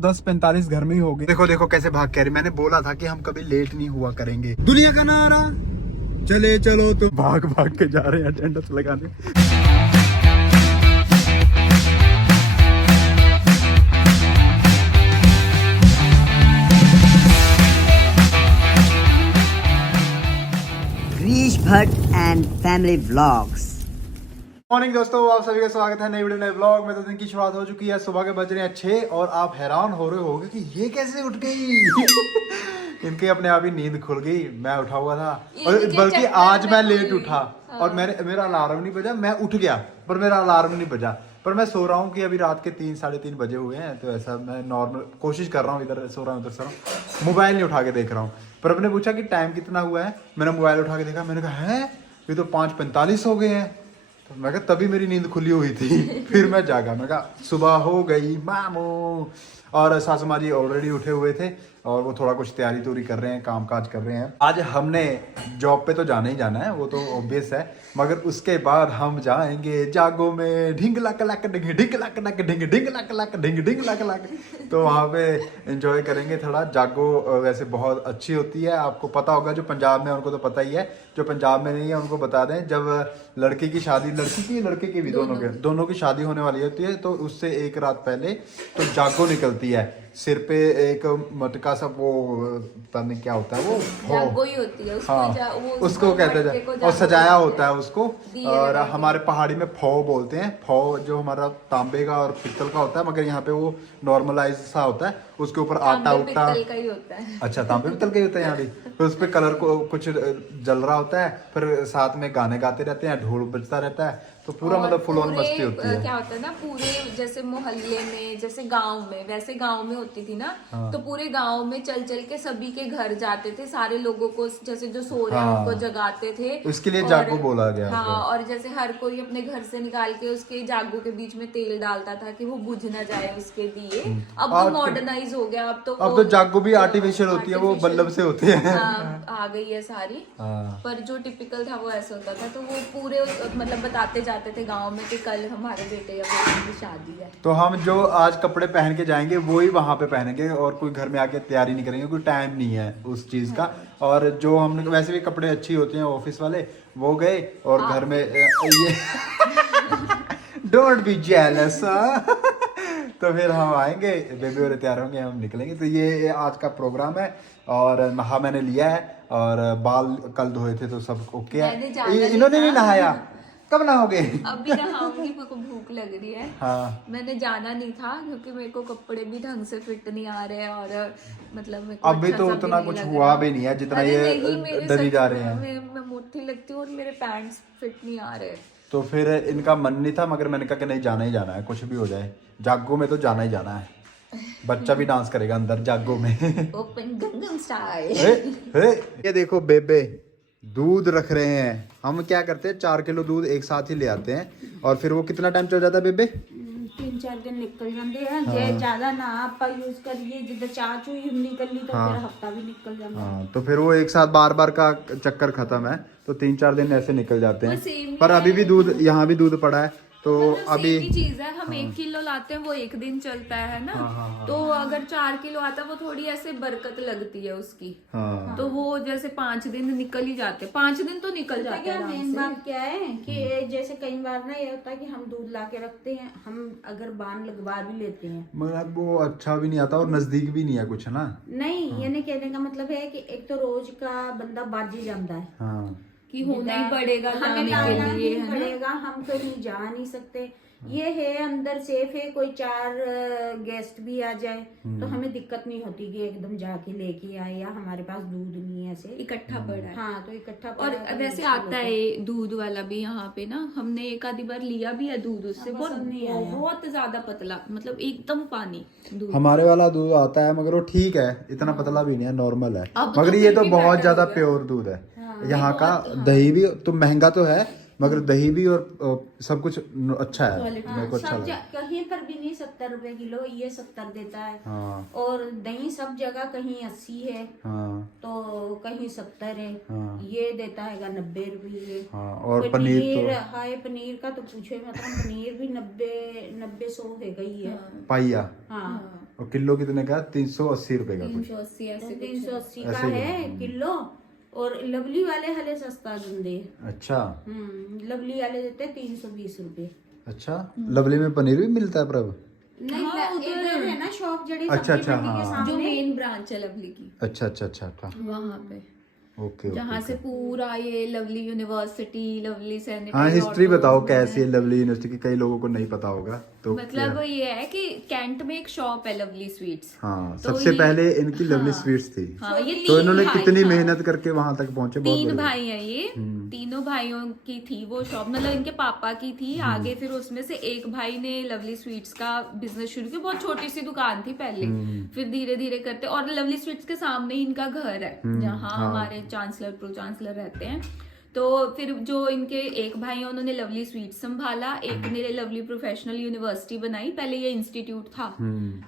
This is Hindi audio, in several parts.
10:45 घर में ही हो गए। देखो देखो कैसे भाग के रही। मैंने बोला था कि हम कभी लेट नहीं हुआ करेंगे। दुनिया का नारा चले चलो तो भाग भाग के जा रहे हैं अटेंडेंस लगाने। Krish Bhatt and Family Vlogs। Morning दोस्तों, आप सभी का स्वागत है नई वीडियो नए ब्लॉग में। तो दिन की शुरुआत हो चुकी है, सुबह के बज रहे हैं 6 और आप हैरान हो रहे होगे कि ये कैसे उठ गई। इनके अपने आप ही नींद खुल गई। मैं उठा हुआ था और बल्कि आज मैं लेट उठा और मेरा अलार्म नहीं बजा। मैं उठ गया पर मेरा अलार्म नहीं बजा। पर मैं सो रहा हूँ कि अभी रात के 3 साढ़े 3 बजे हुए हैं। तो ऐसा मैं नॉर्मल कोशिश कर रहा हूँ, इधर सो रहा हूँ उधर सो रहा हूँ, मोबाइल नहीं उठा के देख रहा हूँ। पर अपने पूछा कि टाइम कितना हुआ है, मैंने मोबाइल उठा के देखा। मैंने कहा है ये तो 5:45 हो गए हैं। तो मैं कहा तभी मेरी नींद खुली हुई थी। फिर मैं जागा, मैं कहा सुबह हो गई मामू। और सासू माँ जी ऑलरेडी उठे हुए थे और वो थोड़ा कुछ तैयारी तूरी कर रहे हैं, काम काज कर रहे हैं। आज हमने जॉब पे तो जाना ही जाना है, वो तो ऑब्वियस है। मगर उसके बाद हम जाएंगे जागो में। Dhing luck luck Dhing Dhing luck luck Dhing Dhing luck luck Dhing Dhing luck luck. तो वहाँ पे एंजॉय करेंगे थोड़ा। जागो वैसे बहुत अच्छी होती है, आपको पता होगा। जो पंजाब में उनको तो पता ही है, जो पंजाब में नहीं है उनको बता दें। जब लड़की की शादी, लड़के की भी दोनों की शादी होने वाली होती है, तो उससे एक रात पहले तो जागो निकलती है। सिर पे एक मटका सा, वो पता नहीं क्या होता है, वो जागो ही होती है उसको। हाँ, उसको कहते हैं और सजाया होता है उसको। और हमारे पहाड़ी में फौ बोलते हैं। फौ जो हमारा तांबे का और पित्तल का होता है, मगर यहाँ पे वो नॉर्मलाइज सा होता है। उसके ऊपर आटा उटा का ही होता है। अच्छा, तांबे पित्तल का ही होता है यहाँ भी। फिर उस पे कलर को कुछ जल रहा होता है, फिर साथ में गाने गाते रहते हैं, ढोल बजता रहता है। तो पूरा मतलब फुल ऑन मस्ती होती है। क्या होता है ना, पूरे जैसे मोहल्ले में, जैसे गांव में, वैसे गांव में होती थी ना। हाँ। तो पूरे गांव में चल चल के सभी के घर जाते थे, सारे लोगों को, जैसे जो सो रहे हैं हाँ। उनको जगाते थे। उसके लिए जागो बोला गया। हाँ, और जैसे हर कोई अपने घर से निकाल के उसके जागो के बीच में तेल डालता था कि वो बुझ ना जाए उसके दिए। अब तो मॉडर्नाइज हो गया। अब तो जागो भी आर्टिफिशियल होती है, वो बल्लभ से होती है। आ गई है सारी। हाँ। पर जो टिपिकल था वो ऐसा होता था। तो वो पूरे मतलब बताते जाते थे गांव में कि कल हमारे बेटे या बेटी की शादी है। तो हम जो आज कपड़े पहन के जाएंगे वो ही वहां पे पहनेंगे और कोई घर में आके तैयारी नहीं करेंगे, कोई टाइम नहीं है उस चीज का। और जो हमने वैसे भी कपड़े अच्छी होते हैं ऑफिस वाले, वो गए और घर में ये डोंट बी जेलस। तो फिर हम आएंगे, बेबी और तैयार होंगे, हम निकलेंगे। तो ये आज का प्रोग्राम है। और नहा मैंने लिया है और बाल कल धोए थे तो सब ओके है। इन्होंने नहीं नहाया। कब नहाओगे? अभी नहाऊंगी, मेरे को भूख लग रही है। हाँ। मैंने जाना नहीं था क्योंकि मेरे को कपड़े भी ढंग से फिट नहीं आ रहे और मतलब मेरे को अभी अच्छा तो सा उतना भी कुछ नहीं लग हुआ रहा। भी नहीं है जितना अरे ये नहीं, मेरे डरी सच जा में रहे हैं। मैं मोटी लगती हूँ और मेरे पैंट्स फिट नहीं आ रहे। तो फिर इनका मन नहीं था, मगर मैंने कहा कि नहीं, जाना ही जाना है, कुछ भी हो जाए जागो में तो जाना ही जाना है। बच्चा भी डांस करेगा अंदर जागो में। Open Gangnam style. ये देखो बेबे दूध रख रहे हैं। हम क्या करते हैं, 4 किलो दूध एक साथ ही ले आते हैं और फिर वो कितना टाइम चल जाता है बेबे? 3-4 दिन निकल जाते हैं। जे ज्यादा ना आप यूज करिए, जिद्द चाचू यूज नहीं कर ली तो फिर हफ्ता भी निकल जाता है। हाँ, तो फिर वो एक साथ बार बार का चक्कर खत्म है। तो 3-4 दिन ऐसे निकल जाते हैं। पर अभी भी दूध, यहाँ भी दूध पड़ा है। तो अभी सेम ही चीज है। हम 1 किलो लाते हैं, वो 1 दिन चलता है ना। तो अगर 4 किलो आता है वो थोड़ी ऐसे बरकत लगती है उसकी। हाँ। तो वो जैसे 5 दिन निकल ही जाते हैं। 5 दिन तो निकल जाते हैं। मेन बात क्या है कि जैसे कई बार ना ये होता है कि हम दूध ला के रखते हैं, हम अगर बांध लगवा भी लेते हैं, मगर वो अच्छा भी नहीं आता और नजदीक भी नहीं है कुछ ना। नहीं यानी कहने का मतलब है कि एक तो रोज का बंदा बाज ही जाता है हाँ। कि होना ही पड़ेगा हमें जाने लाना के लिए, ही है ना? पड़ेगा, हम कहीं जा नहीं सकते। ये है अंदर सेफ है, कोई 4 गेस्ट भी आ जाए तो हमें दिक्कत नहीं होती कि एकदम जाके लेके आए या हमारे पास दूध नहीं है ऐसे इकट्ठा पड़ा है। हाँ, तो इकट्ठा और पड़ा है तो वैसे आता है दूध वाला भी यहाँ पे ना। हमने एक आधी बार लिया भी है दूध उससे। बहुत ज्यादा पतला, मतलब एकदम पानी दूध। हमारे वाला दूध आता है मगर वो ठीक है, इतना पतला भी नहीं है, नॉर्मल है। अब तो मगर ये फिर तो भी बहुत better ज्यादा हो गया। प्योर दूध है। यहाँ का दही भी तो महंगा तो है, मगर दही भी और सब कुछ अच्छा है। मेरे को अच्छा लगा। कहीं पर भी नहीं 70 रुपए किलो, ये 70 देता है। हाँ। और दही सब जगह कहीं 80 है, हाँ। तो कहीं 70 है। हाँ। ये देता है 90 रुपये। हाँ, और पनीर तो हाय, पनीर का तो पूछे मतलब, पनीर भी 90-100 है गई है पाइया। हाँ, और किलो कितने का? 380 रुपए का कुछ। 380 ऐसे कुछ है। 380 का ऐसे ही है किलो। और लवली वाले हले सस्ता देंगे। अच्छा लवली वाले देते 320 रुपए। अच्छा, लवली में पनीर भी मिलता है प्रभ? नहीं उधर है ना शॉप जड़ी अच्छा, सब्जी अच्छा, मंडी के हाँ। जो सामने। मेन ब्रांच है लवली की, अच्छा अच्छा अच्छा अच्छा, वहां पे ओके जहाँ से पूरा ये लवली यूनिवर्सिटी, लवली सैनिटरी, हाँ हिस्ट्री बताओ कैसी है लवली यूनिवर्सिटी की, कई लोगों को नहीं पता होगा तो मतलब क्या? ये है कि कैंट में एक शॉप है लवली स्वीट्स। हाँ तो सबसे ये- पहले इनकी लवली हाँ, स्वीट्स थी। हाँ, ये तो तीन इन्होंने भाई, कितनी हाँ, मेहनत करके वहां तक पहुंचे, बहुत तीन बढ़िया। भाई हैं ये, तीनों भाइयों की थी वो शॉप, मतलब इनके पापा की थी। आगे फिर उसमें से एक भाई ने लवली स्वीट्स का बिजनेस शुरू किया, बहुत छोटी सी दुकान थी पहले, फिर धीरे धीरे करते, और लवली स्वीट्स के सामने ही इनका घर है जहाँ हाँ। हमारे चांसलर प्रो चांसलर रहते हैं। तो फिर जो इनके एक भाई हैं उन्होंने लवली स्वीट्स संभाला, एक ने लवली प्रोफेशनल यूनिवर्सिटी बनाई, पहले ये इंस्टीट्यूट था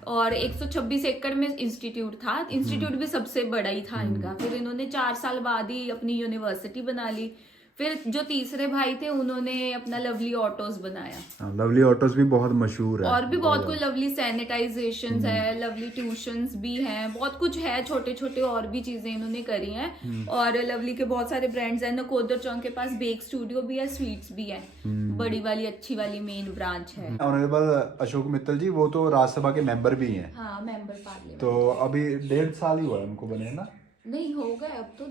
और 126 एकड़ में इंस्टीट्यूट था, इंस्टीट्यूट भी सबसे बड़ा ही था इनका। फिर इन्होंने 4 साल बाद ही अपनी यूनिवर्सिटी बना ली। फिर जो तीसरे भाई थे उन्होंने अपना लवली ऑटोज बनाया, हाँ, लवली ऑटोज भी बहुत मशहूर है। और भी बहुत कुछ, लवली सैनिटाइजेशन है, लवली ट्यूशंस भी हैं, बहुत कुछ है, छोटे छोटे और भी चीजें इन्होंने करी हैं। और लवली के बहुत सारे ब्रांड्स हैं, नकोदर चौक के पास बेक स्टूडियो भी है, स्वीट्स भी है, बड़ी वाली अच्छी वाली मेन ब्रांच है। ऑनरेबल अशोक मित्तल जी वो तो राज्यसभा के मेंबर भी हैं, हाँ, मेंबर पार्लियामेंट। तो अभी 1.5 साल ही हुआ है उनको बने, है ना? नहीं हो गए अब तो,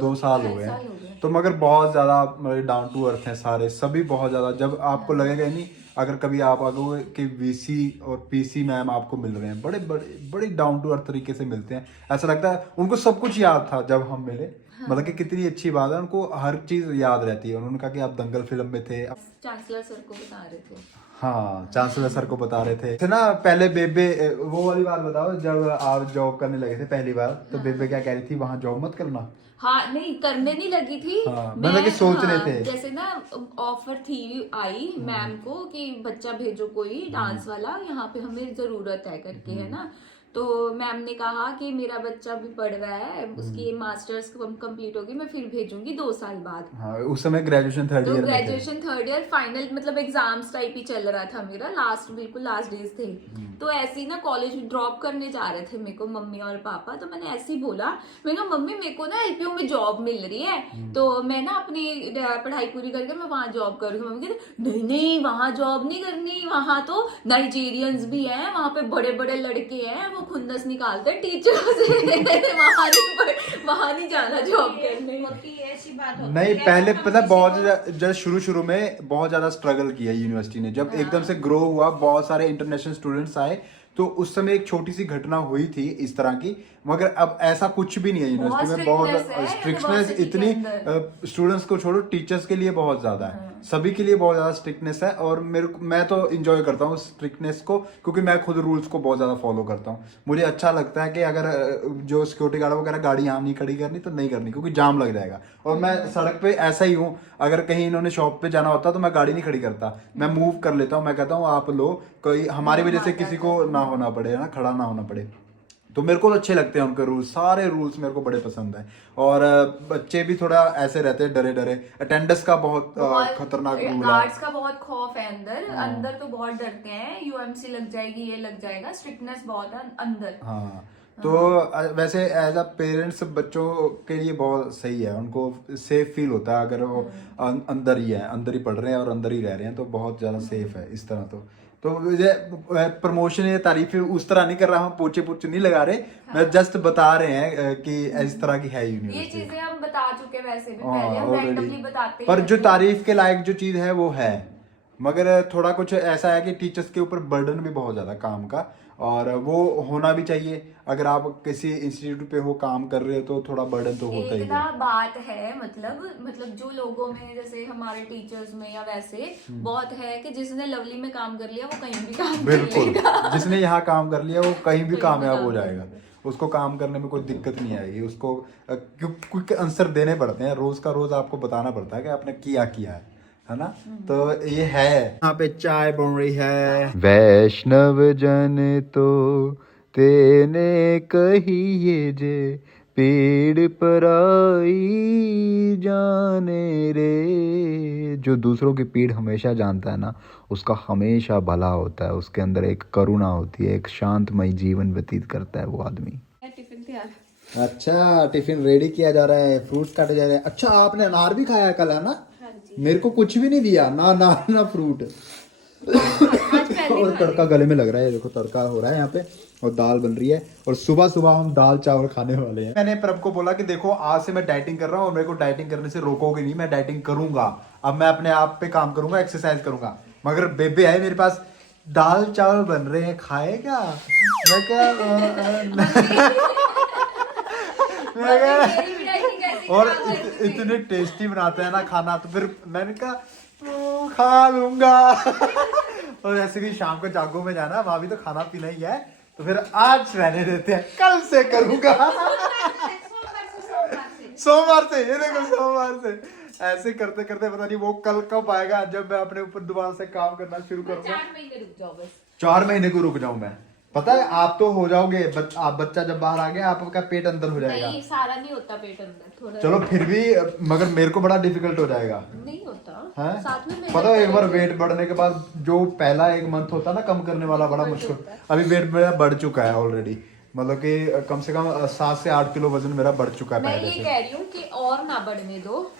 दो साल हो गए हैं। तो मगर बहुत ज्यादा मतलब डाउन टू अर्थ हैं सारे, सभी बहुत ज्यादा। जब आपको लगेगा नहीं, अगर कभी आप आगे कि वीसी और पीसी मैम आपको मिल रहे हैं, बड़े बड़े बड़े डाउन टू अर्थ तरीके से मिलते हैं, ऐसा लगता है उनको सब कुछ याद था जब हम मिले। मतलब कि कितनी अच्छी बात है, उनको हर चीज याद रहती है। उन्होंने कहा कि आप दंगल फिल्म में थे। चांसलर सर को बता रहे थे। हाँ चांसलर सर को बता रहे थे ना पहले। बेबे वो वाली बात बताओ, जब आप जॉब करने लगे थे पहली बार, तो बेबे क्या कह रही थी, वहां जॉब मत करना? हाँ, नहीं करने नहीं लगी थी। हाँ, मतलब कि सोच रहे थे। जैसे ना ऑफर थी आई मैम को कि बच्चा भेजो कोई डांस वाला, यहाँ पे हमें जरूरत है करके, है ना। तो मैम ने कहा कि मेरा बच्चा भी पढ़ रहा है, उसकी मास्टर्स कंप्लीट होगी, मैं फिर भेजूंगी 2 साल बाद। हाँ उस समय ग्रेजुएशन थर्ड तो ईयर में थे। ग्रेजुएशन थर्ड ईयर फाइनल, मतलब एग्जाम्स टाइप ही चल रहा था मेरा, लास्ट बिल्कुल लास्ट डेज थे। तो ऐसे ही ना कॉलेज ड्रॉप करने जा रहे थे मेरे को मम्मी और पापा, तो मैंने ऐसे ही बोला, मैंने कहा मम्मी मेरे को ना एलपीयू में जॉब मिल रही है, तो मैं ना अपनी पढ़ाई पूरी करके मैं वहां जॉब करूंगी। मम्मी कहते नहीं नहीं वहां जॉब नहीं करनी, वहां तो नाइजीरियंस भी हैं, वहां पे बड़े बड़े लड़के हैं, वो खुन्नस निकालते हैं टीचरों से वहां नहीं जाना जॉब करने। ऐसी बात होती नहीं है। पहले हम पता किसी बहुत जब शुरू में बहुत ज्यादा स्ट्रगल किया यूनिवर्सिटी ने, जब एकदम से ग्रो हुआ, बहुत सारे इंटरनेशनल स्टूडेंट्स आए, तो उस समय एक छोटी सी घटना हुई थी इस तरह की। मगर अब ऐसा कुछ भी नहीं है यूनिवर्सिटी में। बहुत स्ट्रिक्टनेस इतनी, स्टूडेंट्स को छोड़ो टीचर्स के लिए बहुत ज्यादा है, सभी के लिए बहुत ज्यादा स्ट्रिक्टनेस है। और मैं तो इंजॉय करता हूँ स्ट्रिक्टनेस को, क्योंकि मैं खुद रूल्स को बहुत ज्यादा फॉलो करता हूँ। मुझे अच्छा लगता है कि अगर जो सिक्योरिटी गार्ड वगैरह गाड़ी यहाँ नहीं खड़ी करनी तो नहीं करनी, क्योंकि जाम लग जाएगा। और मैं सड़क पे ऐसा ही हूँ, अगर कहीं इन्होंने शॉप पे जाना होता तो मैं गाड़ी नहीं खड़ी करता, मैं मूव कर लेता हूँ। मैं कहता हूँ आप लो, कोई हमारी वजह से किसी को ना होना पड़े, ना खड़ा ना होना पड़े। तो मेरे को अच्छे लगते हैं उनके रूल्स, सारे रूल्स मेरे को बड़े पसंद है। और बच्चे भी थोड़ा ऐसे रहते हैं डरे डरे। अटेंडेंस का बहुत खतरनाक रूल है, गार्ड्स का बहुत खौफ है अंदर तो बहुत डरते हैं, यूएमसी लग जाएगी, ये लग जाएगा, स्ट्रिक्टनेस बहुत है अंदर। हाँ तो वैसे एज अ पेरेंट्स बच्चों के लिए बहुत सही है, उनको सेफ फील होता है अगर वो अंदर ही है, अंदर ही पढ़ रहे हैं और अंदर ही रह रहे हैं, तो बहुत ज्यादा सेफ है इस तरह। तो मुझे प्रमोशन या तारीफें उस तरह नहीं कर रहा हूँ, पोचे नहीं लगा रहे। मैं जस्ट बता रहे हैं कि इस तरह की है ये यूनिवर्सिटी। चीजें हम बता चुके वैसे भी पहले, हम रैंडमली बताते पर हैं। जो तारीफ के लायक जो चीज है वो है, मगर थोड़ा कुछ ऐसा है कि टीचर्स के ऊपर बर्डन भी बहुत ज्यादा काम का, और वो होना भी चाहिए। अगर आप किसी इंस्टीट्यूट पे हो, काम कर रहे हो, तो थोड़ा बर्डन तो होता ही एक है। ना बात है, मतलब जो लोगों में जैसे हमारे टीचर्स में या वैसे बहुत है कि जिसने लवली में काम कर लिया वो कहीं भी काम कर बिल्कुल, लेगा। जिसने यहाँ काम कर लिया वो कहीं भी कहीं कामयाब भी हो काम जाएगा, उसको काम करने में कोई दिक्कत नहीं आएगी। उसको क्विक आंसर देने पड़ते हैं, रोज का रोज आपको बताना पड़ता है कि आपने किया है ना। तो ये है, यहाँ पे चाय बन रही है। वैष्णव जन तो तेने कहिए जे पेड़ पर आई जाने रे। जो दूसरों की पीड़ हमेशा जानता है ना, उसका हमेशा भला होता है, उसके अंदर एक करुणा होती है, एक शांतमय जीवन व्यतीत करता है वो आदमी। टिफिन तैयार। अच्छा, टिफिन रेडी किया जा रहा है, फ्रूट्स काटे जा रहे हैं। अच्छा, आपने अनार भी खाया कल, है ना? मेरे को कुछ भी नहीं दिया, ना अनार ना फ्रूट। और तड़का गले में लग रहा है, देखो तड़का हो रहा है यहाँ पे, और दाल बन रही है, और सुबह सुबह हम दाल चावल खाने वाले हैं। मैंने प्रभ को बोला कि देखो आज से मैं डाइटिंग कर रहा हूँ और मेरे को डाइटिंग करने से रोकोगे नहीं, मैं डाइटिंग करूंगा। अब मैं अपने आप पे काम करूंगा, एक्सरसाइज करूंगा। मगर बेबे है मेरे पास, दाल चावल बन रहे हैं, खाएगा? मैं क्या और इतने टेस्टी बनाते हैं ना खाना, तो फिर मैंने कहा खा लूंगा। और ऐसे भी शाम को जागो में जाना, वहां भी तो खाना पीना ही है, तो फिर आज रहने देते हैं, कल से करूंगा। सोमवार से, ये देखो सोमवार से। ऐसे करते करते पता नहीं वो कल कब आएगा जब मैं अपने ऊपर दोबारा से काम करना शुरू करूंगा। 4 महीने रुक जाओ बस। 4 महीने को रुक जाऊं मैं? पता है आप तो हो जाओगे, आप बच्चा जब बाहर आ गया आपका पेट अंदर हो जाएगा। नहीं, सारा नहीं होता पेट अंदर, थोड़ा। चलो फिर भी, मगर मेरे को बड़ा डिफिकल्ट हो जाएगा। नहीं होता है? साथ में पता है एक बार वेट बढ़ने के बाद जो पहला 1 मंथ होता है ना कम करने वाला, बड़ा मुश्किल। अभी वेट मेरा बढ़ चुका है ऑलरेडी, मतलब कि कम से कम 7 से 8 किलो वजन मेरा बढ़ चुका है मैं पहले ये से। कह रही हूँ कि और ना बढ़ने दो,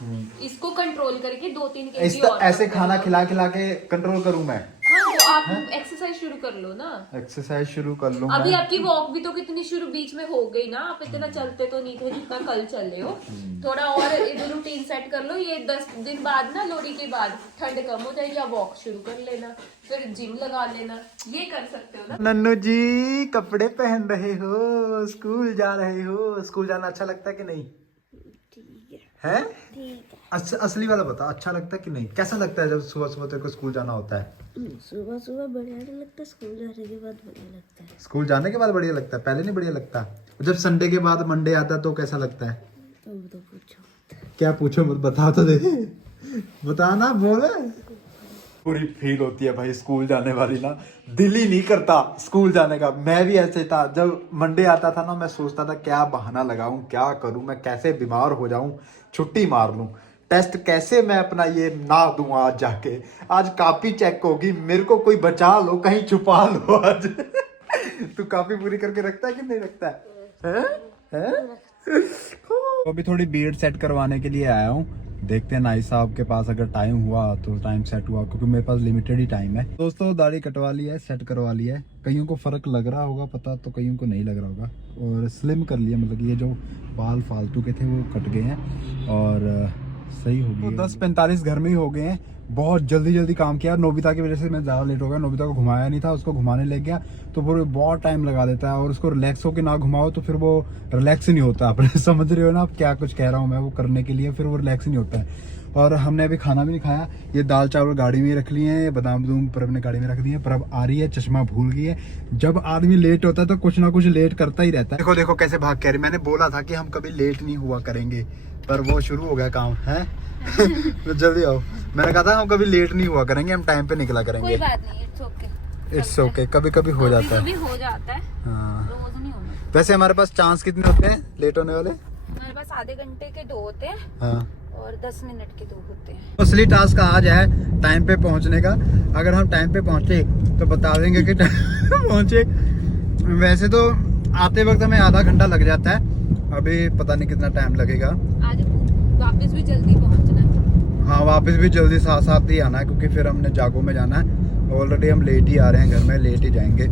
इसको कंट्रोल करके 2-3 इस केजी और ऐसे कम खाना कर लो। खिला खिला के कंट्रोल करूं मैं? हाँ, तो आप एक्सरसाइज शुरू कर लो ना। एक्सरसाइज शुरू कर लूं अभी मैं? आपकी वॉक भी तो कितनी शुरू बीच में हो गई ना, आप इतना चलते तो नहीं थे जितना कल चले हो। थोड़ा और रूटीन सेट कर लो, ये 10 दिन बाद ना, लोहड़ी के बाद ठंड कम हो जाएगी, आप वॉक शुरू कर लेना, फिर जिम लगा लेना, ये कर सकते हो ना। नन्नू जी कपड़े पहन रहे हो, स्कूल जा रहे हो, स्कूल जाना अच्छा लगता है कि नहीं? है? अच्छा, असली वाला बता, अच्छा लगता है कि नहीं? कैसा लगता है जब सुबह सुबह तेरे को स्कूल जाना होता है? सुबह सुबह बढ़िया नहीं लगता, स्कूल जाने के बाद बढ़िया लगता है। स्कूल जाने के बाद बढ़िया लगता है, पहले नहीं बढ़िया लगता? जब संडे के बाद मंडे आता है तो कैसा लगता है? तो पूछो क्या पूछो मत, बता तो दे, बता ना, बोल। पूरी फील होती है भाई स्कूल जाने वाली ना, दिल ही नहीं करता स्कूल जाने का। मैं भी ऐसे था, जब मंडे आता था ना मैं सोचता था क्या बहाना लगाऊं, क्या करूं, मैं कैसे बीमार हो जाऊं, छुट्टी मार लूं, टेस्ट कैसे मैं अपना ये ना दूं आज जाके, आज कॉपी चेक होगी, मेरे को कोई बचा लो, कहीं छुपा लो आज। तू कॉपी पूरी करके रखता है कि नहीं रखता है? तो अभी थोड़ी बीएड सेट करवाने के लिए आया हूँ, देखते हैं नाई साहब के पास अगर टाइम हुआ तो टाइम सेट हुआ, क्योंकि मेरे पास लिमिटेड ही टाइम है। दोस्तों दाढ़ी कटवा ली है, सेट करवा लिया है, कईयों को फर्क लग रहा होगा पता, तो कईयों को नहीं लग रहा होगा, और स्लिम कर लिया, मतलब ये जो बाल फालतू के थे वो कट गए हैं और सही हो गया। तो 10:45 घर में ही हो गए हैं, बहुत जल्दी जल्दी काम किया। नोबिता की वजह से मैं ज़्यादा लेट हो गया, नोबिता को घुमाया नहीं था, उसको घुमाने ले गया तो वो बहुत टाइम लगा देता है, और उसको रिलैक्स होकर ना घुमाओ तो फिर वो रिलैक्स ही नहीं होता। आप समझ रहे हो ना आप क्या कुछ कह रहा हूँ मैं, वो करने के लिए फिर वो रिलैक्स ही नहीं होता है। और हमने अभी खाना भी नहीं खाया, ये दाल चावल गाड़ी में रख लिए हैं, बादाम बदूम प्रभ ने गाड़ी में रख दिए हैं। प्रभ आ रही है, चश्मा भूल गई है। जब आदमी लेट होता है तो कुछ ना कुछ लेट करता ही रहता है। देखो देखो कैसे भाग कह रही, मैंने बोला था कि हम कभी लेट नहीं हुआ करेंगे, पर वो शुरू हो गया काम है। तो जल्दी आओ, मैंने कहा था हम कभी लेट नहीं हुआ करेंगे, हम टाइम पे निकला करेंगे। कोई बात नहीं, इट्स ओके, इट्स ओके, कभी कभी हो जाता है। कभी हो जाता है, हाँ, रोज नहीं होना। वैसे हमारे पास चांस कितने होते हैं लेट होने वाले? हमारे पास आधे घंटे के 2 होते हैं हाँ, और 10 मिनट के 2 होते हैं। असली टास्क आज है टाइम पे पहुंचने का। अगर हम टाइम पे पहुंचे तो बता देंगे कि पहुंचे। वैसे तो आते वक्त हमें आधा घंटा लग जाता है, अभी पता नहीं कितना टाइम लगेगा। आज वापस भी जल्दी पहुंचना है। हाँ, वापस भी जल्दी साथ साथ ही आना है, क्योंकि फिर हमने जागो में जाना है। ऑलरेडी हम लेट ही आ रहे हैं, घर में लेट ही जाएंगे,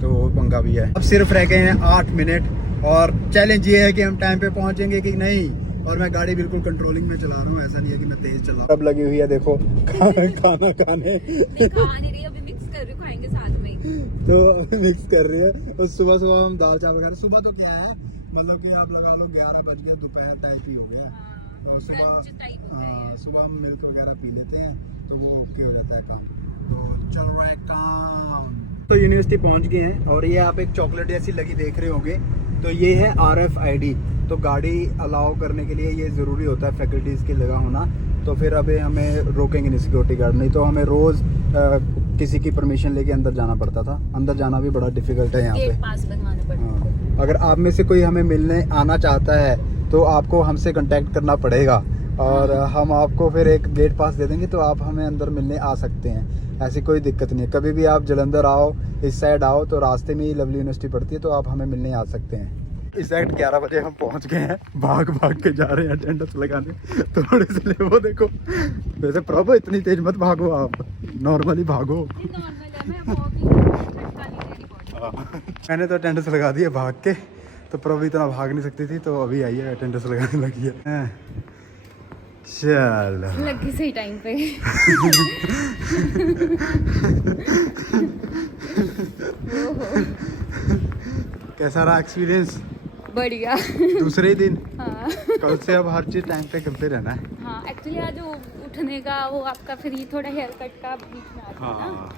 तो वो पंगा भी है। अब सिर्फ रह गए हैं 8 मिनट, और चैलेंज ये है कि हम टाइम पे पहुंचेंगे कि नहीं। और मैं गाड़ी बिल्कुल कंट्रोलिंग में चला रहा हूँ, ऐसा नहीं है कि मैं तेज चला। अब लगी हुई है देखो खाना खाने, खा नहीं रही, अभी मिक्स कर रही हूँ, खाएंगे साथ में ही। तो मिक्स कर रही है। और सुबह सुबह हम दाल चावल खा रहे हैं। सुबह तो क्या है, मतलब कि आप लगा लो 11 बज गए, दोपहर टाइप ही हो गया। और सुबह हम मिल्क वगैरह पी लेते हैं तो वो ओके हो जाता है काम। तो चल रहा है काम। तो यूनिवर्सिटी पहुंच गए हैं, और ये आप एक चॉकलेट जैसी लगी देख रहे होंगे, तो ये है RFID। तो गाड़ी अलाउ करने के लिए ये ज़रूरी होता है फैकल्टीज़ के लगा होना। तो फिर अभी हमें रोकेंगे नहीं सिक्योरिटी गार्ड, नहीं तो हमें रोज़ किसी की परमिशन लेके अंदर जाना पड़ता था। अंदर जाना भी बड़ा डिफिकल्ट है यहाँ गेट पे। पास बनवाना पड़ता है। हाँ। अगर आप में से कोई हमें मिलने आना चाहता है तो आपको हमसे कांटेक्ट करना पड़ेगा और हम आपको फिर एक गेट पास दे देंगे, तो आप हमें अंदर मिलने आ सकते हैं। ऐसी कोई दिक्कत नहीं है। कभी भी आप जलंधर आओ, इस साइड आओ, तो रास्ते में ही लवली यूनिवर्सिटी पड़ती है, तो आप हमें मिलने आ सकते हैं। एग्जैक्ट 11 बजे हम पहुंच गए हैं। भाग के जा रहे हैं अटेंडेंस लगाने। थोड़े से ले वो देखो। वैसे प्रभु इतनी तेज मत भागो, आप नॉर्मली भागो। मैंने तो अटेंडेंस लगा दी है भाग के, तो प्रभु इतना भाग नहीं सकती थी, तो अभी आई है अटेंडेंस लगाने लगी है। चल लगी सही टाइम पे। कैसा रहा एक्सपीरियंस? बढ़िया। दूसरे ही दिन? हाँ कल से अब हर चीज टाइम पे करते रहना है। हाँ, एक्चुअली आज वो उठने का वो आपका फ्री थोड़ा हेयर कट का बीच में आता है ना,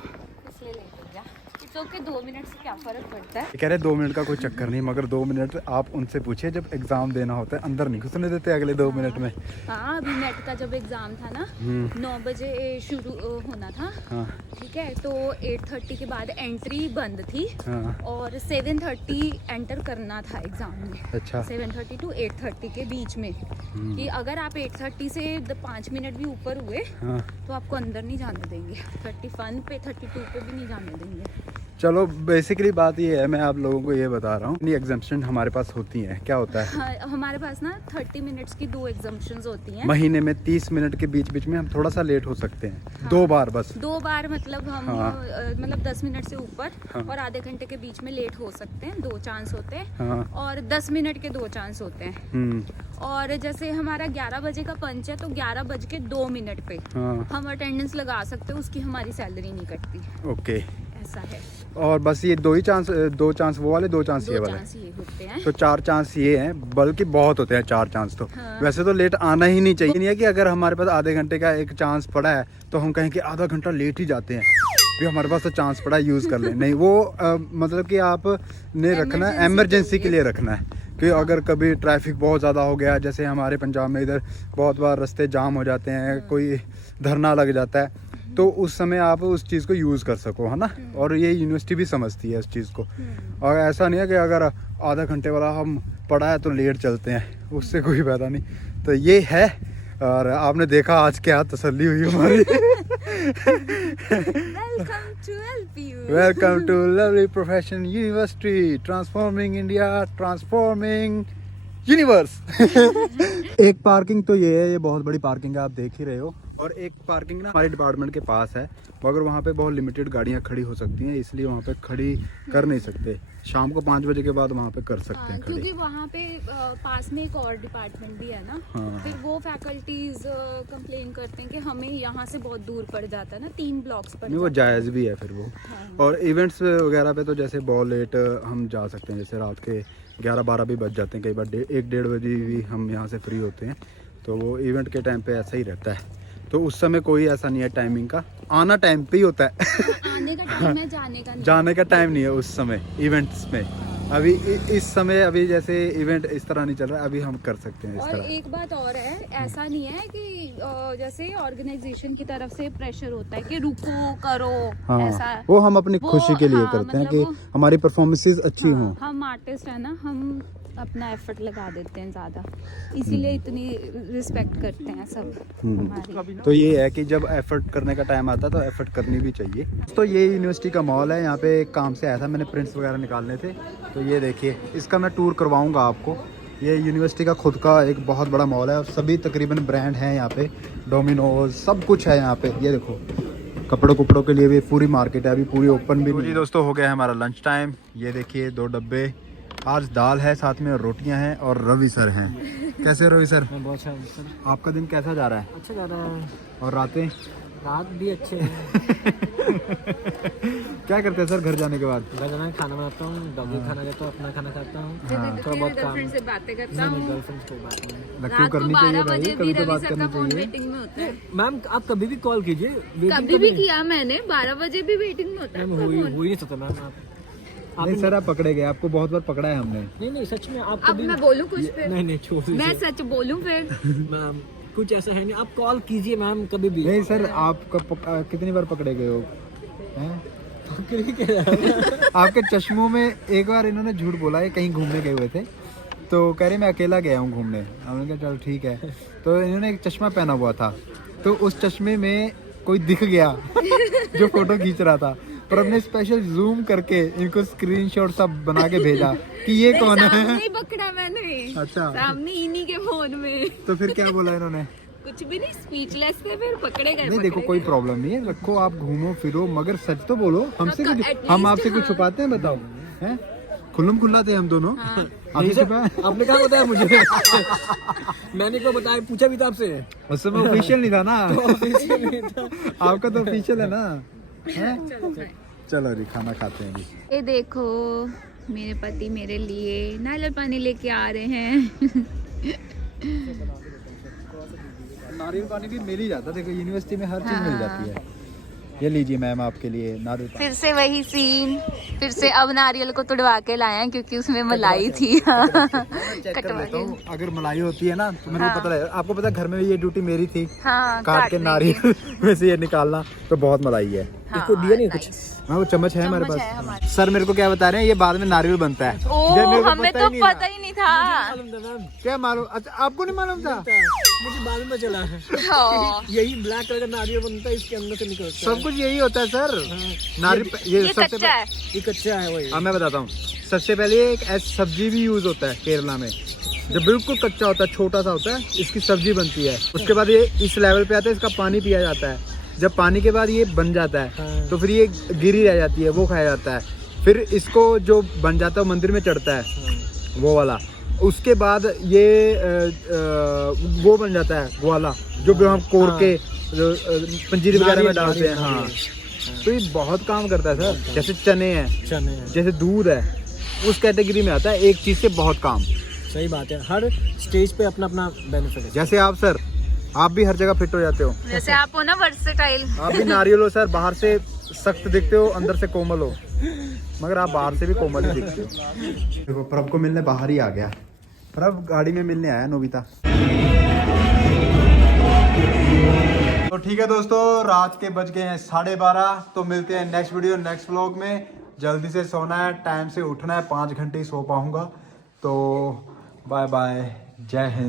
इसलिए लेट हो गया। इट्स ओके, 2 मिनट से क्या फर्क पड़ता है। कह रहे 2 मिनट का कोई चक्कर नहीं, मगर 2 मिनट आप उनसे पूछिए जब एग्जाम देना होता है, अंदर नहीं घुसने देते अगले 2 मिनट में। हाँ, अभी नेट का जब एग्जाम था ना, 9 बजे शुरू होना था। हाँ ठीक है, तो 8:30 के बाद एंट्री बंद थी हाँ। और 7:30 एंटर करना था एग्जाम में। अच्छा। 7:30 टू 8:30 के बीच में, कि अगर आप 8:30 से 5 मिनट भी ऊपर हुए हाँ। तो आपको अंदर नहीं जाने देंगे। 31 पे 32 पे भी नहीं जाने देंगे। चलो बेसिकली बात ये है, मैं आप लोगों को ये बता रहा हूँ, एग्जाम्पशन हमारे पास होती हैं। क्या होता है? हाँ, हमारे पास ना 30 मिनट्स की 2 एग्जाम्पशंस होती हैं महीने में 30 मिनट के बीच बीच में हम थोड़ा सा लेट हो सकते हैं। हाँ। 2 बार बस। 2 बार मतलब हम हाँ। मतलब 10 मिनट से ऊपर हाँ। और आधे घंटे के बीच में लेट हो सकते हैं। 2 चांस होते हैं। हाँ। और 10 मिनट के 2 चांस होते हैं। और जैसे हमारा 11 बजे का पंच है, तो 11:02 पे हाँ। हम अटेंडेंस लगा सकते हैं, उसकी हमारी सैलरी नहीं कटती। ओके। ऐसा है। और बस ये 2 चांस वो वाले, 2 चांस 2 ये वाले। चांस ये होते हैं। तो 4 चांस ये हैं, बल्कि बहुत होते हैं 4 चांस तो। हाँ। वैसे तो लेट आना ही नहीं चाहिए। नहीं है कि अगर हमारे पास आधे घंटे का एक चांस पड़ा है तो हम कहें कि आधा घंटा लेट ही जाते हैं, भी हमारे पास तो चांस पड़ा है, यूज़ कर लें। नहीं, वो मतलब कि आपने रखना है एमरजेंसी के लिए रखना है, कि अगर कभी ट्रैफिक बहुत ज़्यादा हो गया, जैसे हमारे पंजाब में इधर बहुत बार रास्ते जाम हो जाते हैं, कोई धरना लग जाता है, तो उस समय आप उस चीज़ को यूज़ कर सको, है ना। और ये यूनिवर्सिटी भी समझती है इस चीज़ को। और ऐसा नहीं है कि अगर आधा घंटे वाला हम पढ़ा है तो लेट चलते हैं, उससे कोई फायदा नहीं। तो ये है, और आपने देखा आज क्या तसल्ली हुई हमारी। Welcome to Lovely Profession University, transforming India, transforming universe. एक पार्किंग तो ये है, ये बहुत बड़ी पार्किंग है, आप देख ही रहे हो। और एक पार्किंग ना हमारे डिपार्टमेंट के पास है, मगर वहाँ पे बहुत लिमिटेड गाड़ियाँ खड़ी हो सकती हैं, इसलिए वहाँ पे खड़ी कर नहीं सकते। शाम को 5 बजे के बाद वहाँ पे कर सकते हैं खड़ी। क्योंकि वहाँ पे पास में एक और डिपार्टमेंट भी है ना। हाँ। फिर वो फैकल्टीज कंप्लेन करते हैं कि हमें यहाँ से बहुत दूर पड़ जाता है ना, 3 ब्लॉक्स पड़ नहीं, वो जाता है। जायज़ भी है फिर वो। हाँ। और इवेंट्स वगैरह पे तो जैसे बहुत लेट हम जा सकते हैं, जैसे रात के 11-12 भी बज जाते हैं कई बार, 1-1:30 बजे भी हम यहाँ से फ्री होते हैं, तो वो इवेंट के टाइम पे ऐसा ही रहता है। तो उस समय कोई ऐसा नहीं है टाइमिंग का, आना टाइम पे ही होता है। आने का टाइम है, जाने का नहीं। जाने का टाइम नहीं है उस समय इवेंट्स में। अभी इस समय अभी जैसे इवेंट इस तरह नहीं चल रहा है, अभी हम कर सकते हैं इस और तरह। एक बात और है, ऐसा नहीं है कि जैसे ऑर्गेनाइजेशन की तरफ से प्रेशर होता है कि रुको करो, ऐसा हाँ, वो हम अपनी वो, खुशी के लिए हाँ, करते हैं मतलब कि वो, हमारी परफॉर्मेंसेस अच्छी हों। हाँ, हम आर्टिस्ट है ना, हम अपना एफर्ट लगा देते हैं ज़्यादा, इसीलिए इतनी रिस्पेक्ट करते हैं सब हमारी। तो ये है कि जब एफर्ट करने का टाइम आता है तो एफर्ट करनी भी चाहिए। तो ये यूनिवर्सिटी का मॉल है, यहाँ पे एक काम से आया था, मैंने प्रिंट्स वगैरह निकालने थे, तो ये देखिए, इसका मैं टूर करवाऊँगा आपको। ये यूनिवर्सिटी का खुद का एक बहुत बड़ा मॉल है और सभी तकरीबन ब्रांड हैं यहाँ पे, डोमिनोज सब कुछ है यहाँ पे। ये देखो, कपड़ों के लिए भी पूरी मार्केट है, अभी पूरी ओपन भी। जी दोस्तों, हो गया है हमारा लंच टाइम। ये देखिए 2 डब्बे, आज दाल है, साथ में रोटियां हैं और रवि सर हैं। कैसे हो रवि सर? मैं बहुत अच्छा हूँ सर। आपका दिन कैसा जा रहा है? अच्छा जा रहा है। और रातें? रात भी अच्छे हैं। क्या करते हैं सर घर जाने के बाद? घर जाना खाना बनाता हूँ, डॉगी खाना देता हूँ, अपना खाना खाता हूँ, थोड़ा बहुत काम। गर्लफ्रेंड से बातें करता नहीं, हूँ। गर्लफ्रेंड कोई बात नहीं। लक्ष्य करनी चाहिए भाई, कभी तो बात करनी चाहिए। वेटिंग में होता है। मैम आप कभी भी कॉल कीजिए। कभी भी किया मैंने, 12 बजे भी वेटिंग में होता है मैम आपका हो फोन। ही नहीं सकता मैम। आप नहीं सर, आप पकड़े गए, आपको बहुत बार पकड़ा है हमने। नहीं सच में आप अब कभी मैं बोलूँ कुछ फिर? नहीं छोड़ दीजिए। मैं सच बोलूँ फिर? मैम कुछ ऐसा है नहीं, आप कॉल कीजिए मैम कभी भी। नहीं सर, आप कितनी बार पकड़े गए हो हैं? तो आपके चश्मों में एक बार इन्होंने झूठ बोला है, कहीं घूमने गए हुए थे तो कह रहे मैं अकेला गया हूँ घूमने। हमने कहा चलो ठीक है। तो इन्होंने एक चश्मा पहना हुआ था, तो उस चश्मे में कोई दिख गया जो फोटो खींच रहा था, पर हमने स्पेशल जूम करके इनको स्क्रीनशॉट सब बना के भेजा कि ये कौन है। नहीं पकड़ा मैंने, अच्छा, सामने इन्हीं के फोन में। तो फिर क्या बोला इन्होंने? कुछ भी नहीं, स्पीचलेस थे, फिर पकड़े गए। नहीं देखो कोई प्रॉब्लम नहीं है, रखो आप घूमो फिरो, मगर सच तो बोलो। हमसे हाँ, तो कुछ at हम least आपसे कुछ हाँ। छुपाते हैं? बताओ, हैं? खुल्लम खुल्ला थे हम दोनों। आपने छुपाया? आपने कहा बताया मुझे? मैंने को बताया, पूछा भी था आपसे। उस समय ऑफिशियल नहीं था ना। आपका तो ऑफिशियल है ना, हैं? चलो जी खाना खाते हैं जी। ये देखो मेरे पति मेरे लिए नारियल पानी लेके आ रहे हैं। नारियल पानी भी मिल ही जाता, देखो यूनिवर्सिटी में हर चीज मिल जाती है। ये लीजिए मैम आपके लिए नारियल पानी। फिर से वही सीन, फिर से अब नारियल को तुड़वा के लाए हैं क्योंकि उसमें मलाई थी। चेक कर लेता हूँ, अगर मलाई होती है ना तो मेरे को पता है। आपको पता है घर में भी ये ड्यूटी मेरी थी, हाँ, काट के नारियल में से ये निकालना, तो बहुत मलाई है। इसको दिया नहीं कुछ? हाँ वो चम्मच है हमारे चम्मच है पास। हमारे सर मेरे को क्या बता रहे हैं, ये बाद में नारियल बनता है। ये मेरे ओ, को हमें तो पता ही नहीं था। मालूम था मैम, क्या मालूम? अच्छा आपको नहीं मालूम था? मुझे बाद में चला। हाँ। यही ब्लैक कलर का नारियल बनता है, इसके अंदर से निकलता है। सब कुछ यही होता है सर। नारियल ये सबसे कच्चा है। ये कच्चा है वही। हाँ मैं बताता हूँ। सबसे पहले एक ऐसी सब्जी भी यूज होता है केरला में, जब बिल्कुल कच्चा होता है, छोटा सा होता है, इसकी सब्जी बनती है। उसके बाद ये इस लेवल पे आता है, इसका पानी पिया जाता है। जब पानी के बाद ये बन जाता है हाँ। तो फिर ये गिरी रह जाती है, वो खाया जाता है। फिर इसको जो बन जाता है वो मंदिर में चढ़ता है, वो वाला। उसके बाद ये वो बन जाता है ग्वाला, जो भी हम कोर के जो, पंजीरी वगैरह में डालते हैं। हाँ, तो ये बहुत काम करता है सर। जैसे चने हैं, चने हैं। जैसे दूध है, उस कैटेगरी में आता है, एक चीज से बहुत काम। सही बात है, हर स्टेज पे अपना अपना बेनिफिट है। जैसे आप सर, आप भी हर जगह फिट हो जाते हो। जैसे आप हो ना वर्सेटाइल। आप भी नारियल हो सर, बाहर से सख्त दिखते हो, अंदर से कोमल हो, मगर आप बाहर से भी कोमल ही दिखते हो। देखो प्रभ को मिलने बाहर ही आ गया। प्रभ गाड़ी में मिलने आया नोबिता। तो ठीक है दोस्तों, रात के बज गए हैं 12:30। तो मिलते हैं नेक्स्ट वीडियो, नेक्स्ट व्लॉग में। जल्दी से सोना है, टाइम से उठना है, 5 घंटे ही सो पाऊंगा। तो बाय बाय, जय हिंद।